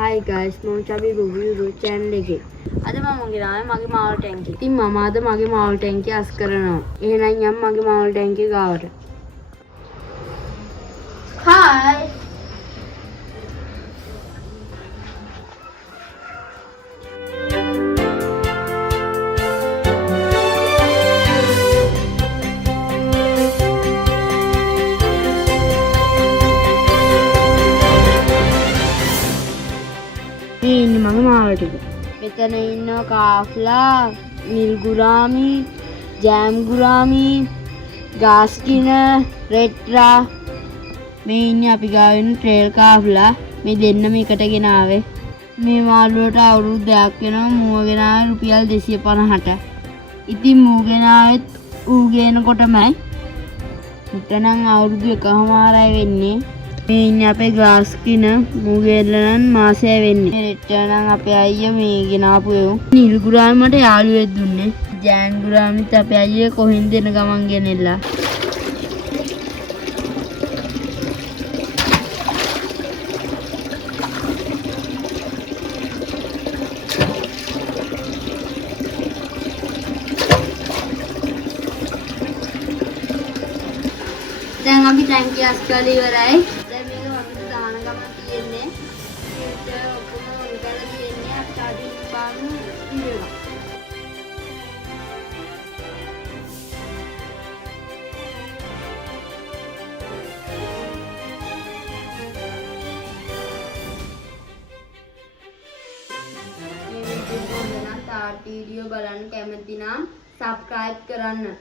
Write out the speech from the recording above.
Hi guys, මම චබි Ruby channel එකේ. අද මම ගෙනාවේ මගේ මාවල් ටැංකිය. ඉතින් මම අද මගේ මාවල් ටැංකිය අස් කරනවා. එහෙනම් යම් මගේ මාවල් ටැංකිය ගාවට. Hi. මේ ඉන්නේ මගේ මාවල් ටික. මෙතන ඉන්නවා කාෆ්ලා, නිල් ගුරාමි, ජෑම් ගුරාමි, ගාස්කින, රෙට්රා. මේ ඉන්නේ අපි ගාව ඉන්න ට්‍රේල් කාෆ්ලා. මේ දෙන්නම එකට ගෙනාවේ. මේ මාළුවට අවුරුද්දක් වෙනවා. මුව ගෙනාවේ රුපියල් 250ට. ඉතින් මුව ගෙනාවෙත් ඌ ගේනකොටමයි. උටනම් අවුරුදු එකමාරයි වෙන්නේ. මේ ඉන්නේ අපේ ගාස්කින මුව ගෙල්ලනම් මාසය වෙන්නේ. මේ රෙට්ටා නම් අපේ අයියා මේ ගෙනාපු එවුන්. නිල් ගුරාමි මට යාළුවෙක් දුන්නේ. ජෑන් ගුරාමිත් අපේ අයියා කොහෙන්ද එන ගමන් ගෙනෙල්ලා. දැන් අපි ටැංකිය අස් කරලා ඉවරයි. දැන් මේක වතුර දාන ගමන් තියෙන්නේ. මේක ඔක්කොම උඩට තියෙන්නේ අත්අඩින් පානු ඉන්නවා. මේ වීඩියෝ බලන්න කැමති නම් subscribe කරන්න.